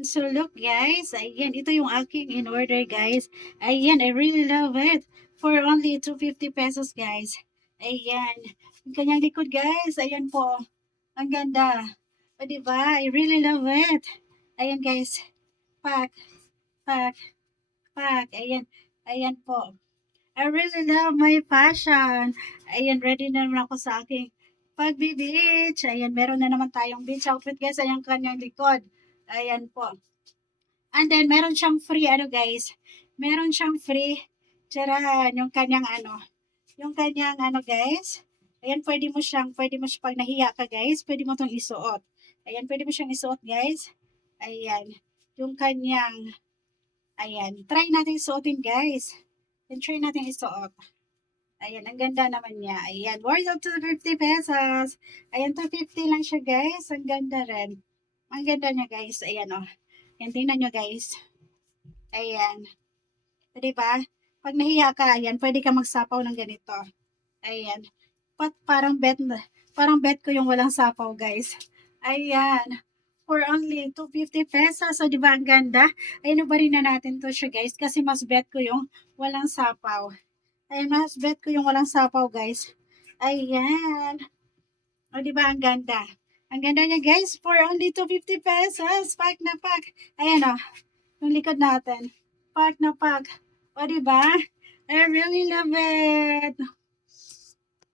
So look guys, ayan, ito yung aking in order guys. Ayan, I really love it. For only 250 pesos guys. Ayan, yung kanyang likod guys, ayan po. Ang ganda. O diba? I really love it. Ayan guys, pack, pack, pack. Ayan, ayan po. I really love my fashion. Ayan, ready na naman ako sa aking pagbi-beach. Ayan, meron na naman tayong beach outfit guys. Ayan kanyang likod. Ayan po. And then, meron siyang free, ano guys, meron siyang free, tsaran, yung kanyang ano guys, ayan, pwede mo siya, pag nahiya ka guys, pwede mo tong isuot. Ayan, pwede mo siyang isuot guys. Ayan, yung kanyang, ayan, try natin isuotin guys. And try natin isuot. Ayan, ang ganda naman niya. Ayan, worth of 250 pesos. Ayan, 250 lang siya guys. Ang ganda rin. Ang ganda niya guys. Ayan o. Oh. Ayan, tingnan nyo guys. Ayan. O, diba? Pag nahiya ka, ayan, pwede ka magsapaw ng ganito. Ayan. Parang bet ko yung walang sapaw, guys. Ayan. For only 250 pesos. So, diba ang ganda? Ayan, ba rin na natin to siya, guys. Kasi mas bet ko yung walang sapaw. Ayan, mas bet ko yung walang sapaw, guys. Ayan. O, diba ang ganda? Ang ganda niya, guys. For only 250 pesos. Pack na pack. Ayan, o. Yung likod natin. Pack na pack. O, diba? I really love it.